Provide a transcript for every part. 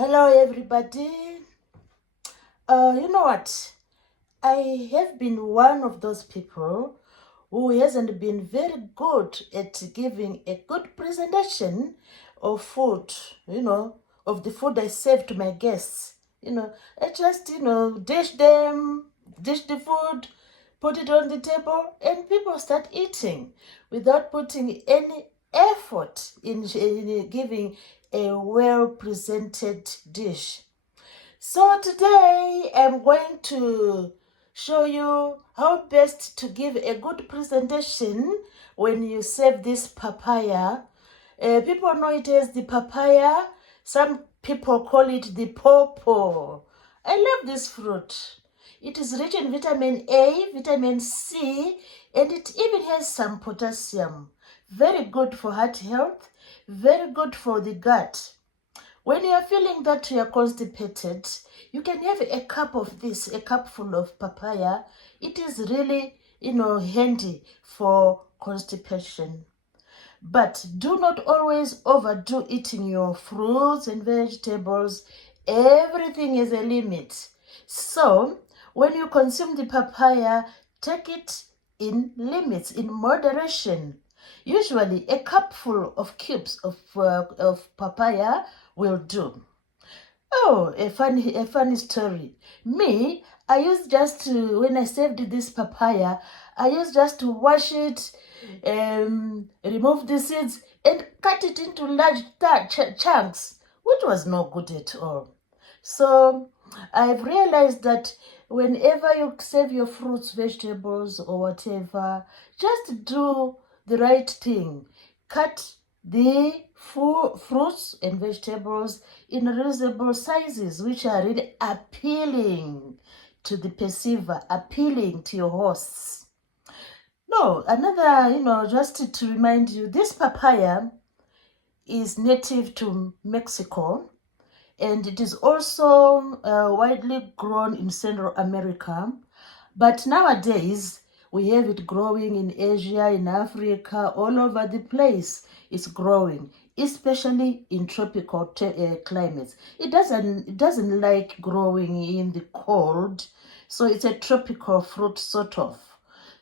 Hello, everybody. You know what? I have been one of those people who hasn't been very good at giving a good presentation of food, of the food I serve to my guests. I just, dish the food, put it on the table, and people start eating without putting any effort in giving a well-presented dish. So today I'm going to show you how best to give a good presentation when you serve this papaya. People know it as the papaya. Some people call it the pawpaw. I love this fruit. It is rich in vitamin A, vitamin C, and it even has some potassium. Very good for heart health, very good for the gut. When you are feeling that you are constipated, you can have a cup of this, a cupful of papaya. It is really, handy for constipation. But do not always overdo eating your fruits and vegetables. Everything is a limit. So, when you consume the papaya, take it in limits, in moderation. Usually, a cupful of cubes of papaya will do. Oh, a funny story. Me, I used just to, when I saved this papaya, I used just to wash it, remove the seeds, and cut it into large chunks, which was no good at all. So I've realized that whenever you save your fruits, vegetables, or whatever, just do the right thing. Cut the fruits and vegetables in reasonable sizes, which are really appealing to the perceiver, appealing to your hosts. No, another, just to remind you, this papaya is native to Mexico, and it is also widely grown in Central America. But nowadays, we have it growing in Asia, in Africa, all over the place. It's growing, especially in tropical climates. It doesn't like growing in the cold, so it's a tropical fruit sort of.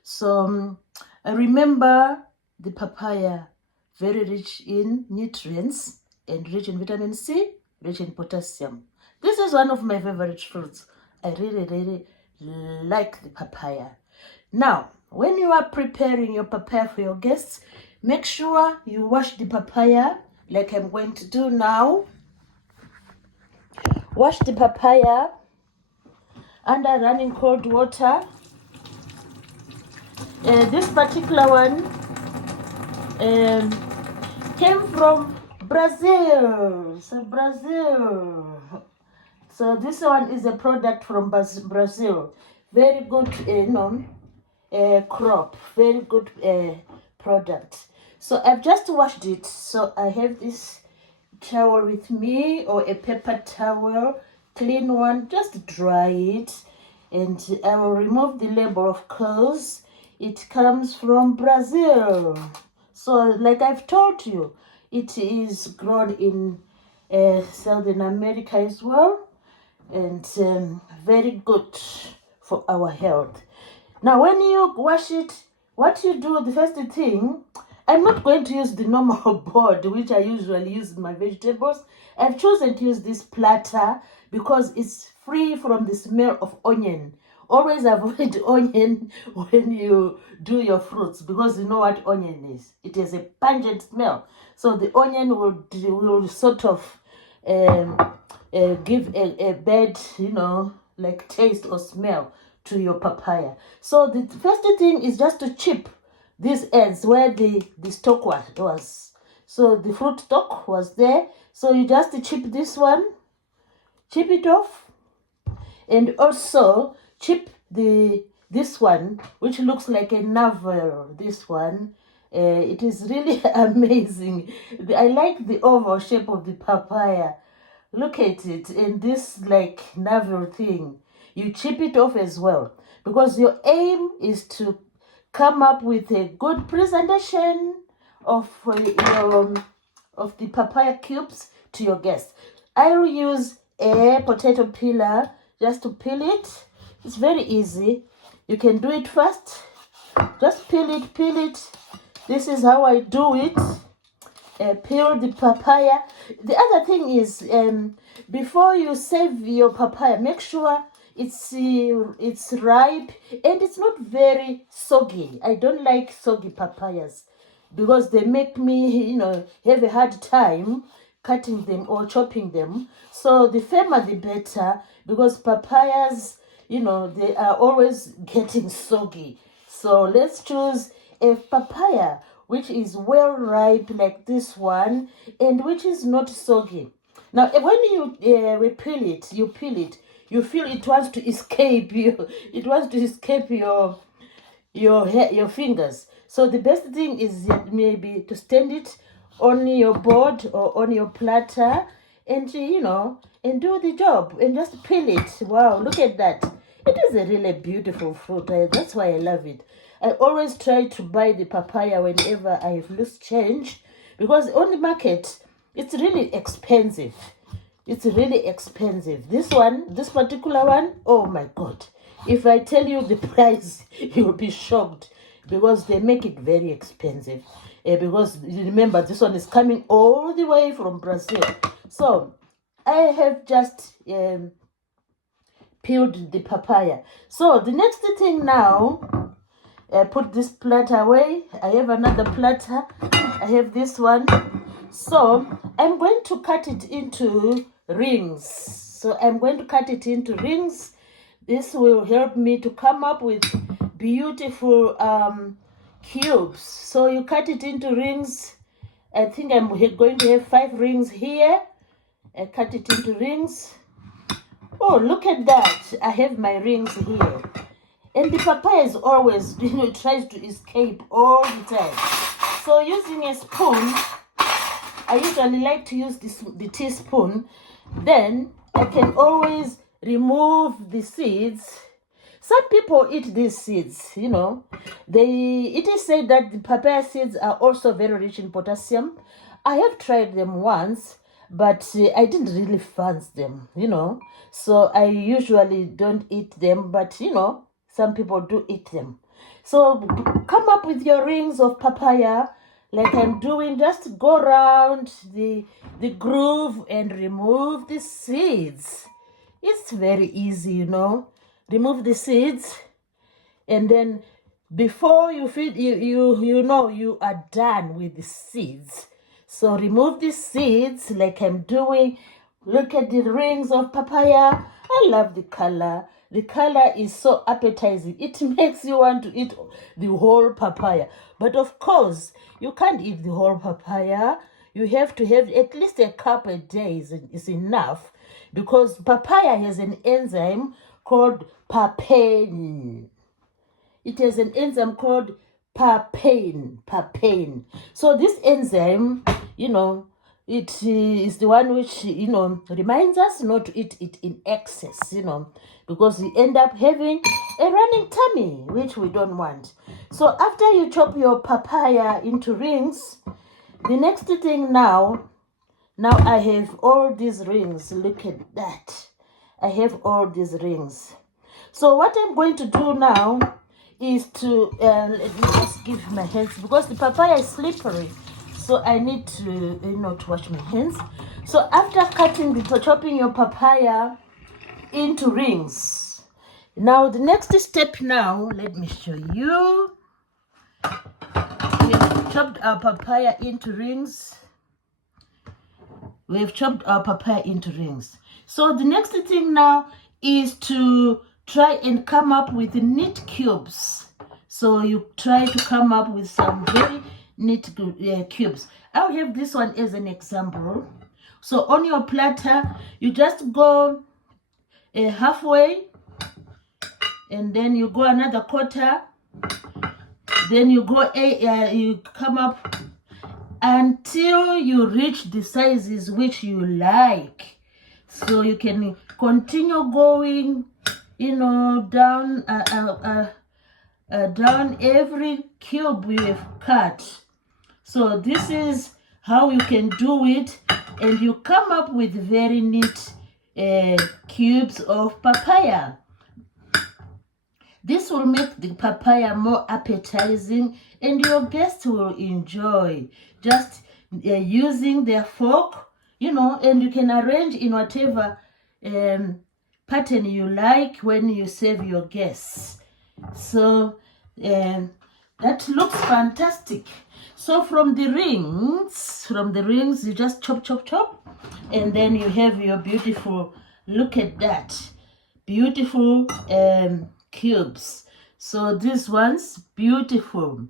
So remember the papaya, very rich in nutrients and rich in vitamin C, rich in potassium. This is one of my favorite fruits. I really like the papaya. Now, when you are preparing your papaya for your guests, make sure you wash the papaya like I'm going to do now. Wash the papaya under running cold water. This particular one came from Brazil. So this one is a product from Brazil. Very good, crop. Very good product. So I've just washed it. So I have this towel with me, or a paper towel, clean one. Just dry it, and I will remove the label, of course. It comes from Brazil. So, like I've told you, it is grown in Southern America as well, and very good for our health. Now, when you wash it, what you do, the first thing, I'm not going to use the normal board, which I usually use in my vegetables. I've chosen to use this platter because it's free from the smell of onion. Always avoid onion when you do your fruits, because you know what onion is. It has a pungent smell. So the onion will sort of give a bad, like taste or smell to your papaya. So the first thing is just to chip these ends where the stalk was. So the fruit stalk was there. So you just chip this one, chip it off, and also chip this one, which looks like a navel. This one, it is really amazing. I like the oval shape of the papaya. Look at it, and this like navel thing. You chip it off as well, because your aim is to come up with a good presentation of the papaya cubes to your guests. I will use a potato peeler just to peel it. It's very easy. You can do it first. Just peel it. This is how I do it. Peel the papaya. The other thing is, before you save your papaya, make sure it's ripe and it's not very soggy. I don't like soggy papayas because they make me, have a hard time cutting them or chopping them. So the firmer the better, because papayas, they are always getting soggy. So let's choose a papaya which is well ripe like this one and which is not soggy. Now when you peel it, you feel it wants to escape you. It wants to escape your fingers. So the best thing is maybe to stand it on your board or on your platter and and do the job and just peel it. Wow, look at that. It is a really beautiful fruit. That's why I love it. I always try to buy the papaya whenever I have loose change, because on the market it's really expensive. It's really expensive. This particular one, oh my God. If I tell you the price, you'll be shocked, because they make it very expensive. Because remember, this one is coming all the way from Brazil. So I have just peeled the papaya. So the next thing now, put this platter away. I have another platter. I have this one. So I'm going to cut it into rings. This will help me to come up with beautiful cubes. So you cut it into rings. I think I'm going to have 5 rings here. I cut it into rings. Oh, look at that. I have my rings here. And the papaya is always, tries to escape all the time. So using a spoon, I usually like to use the teaspoon. Then I can always remove the seeds. Some people eat these seeds, It is said that the papaya seeds are also very rich in potassium. I have tried them once, but I didn't really fancy them, So I usually don't eat them, but, some people do eat them. So come up with your rings of papaya, like I'm doing. Just go around the groove and remove the seeds. It's very easy, Remove the seeds, and then before you feed, you are done with the seeds. So remove the seeds like I'm doing. Look at the rings of papaya. I love the color. The color is so appetizing. It makes you want to eat the whole papaya. But of course, you can't eat the whole papaya. You have to have at least a cup a day is enough, because papaya has an enzyme called papain. It has an enzyme called papain. So this enzyme, it is the one which, reminds us not to eat it in excess, because we end up having a running tummy, which we don't want. So after you chop your papaya into rings, the next thing now I have all these rings. Look at that. I have all these rings. So what I'm going to do now is to, let me just give my hands, because the papaya is slippery. So I need to, to wash my hands. So after chopping your papaya into rings, now the next step now, let me show you. We have chopped our papaya into rings. So the next thing now is to try and come up with neat cubes. So you try to come up with some very neat cubes. I'll have this one as an example. So on your platter, you just go halfway, and then you go another quarter, then you go you come up until you reach the sizes which you like. So you can continue going, down down every cube we have cut. So this is how you can do it and you come up with very neat cubes of papaya. This will make the papaya more appetizing, and your guests will enjoy just using their fork, and you can arrange in whatever pattern you like when you serve your guests. So that looks fantastic. So from the rings, you just chop, and then you have your beautiful, look at that, beautiful cubes. So these ones, beautiful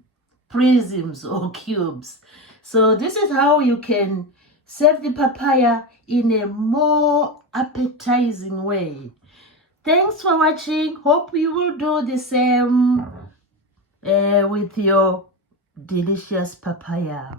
prisms or cubes. So this is how you can serve the papaya in a more appetizing way. Thanks for watching. Hope you will do the same with your delicious papaya.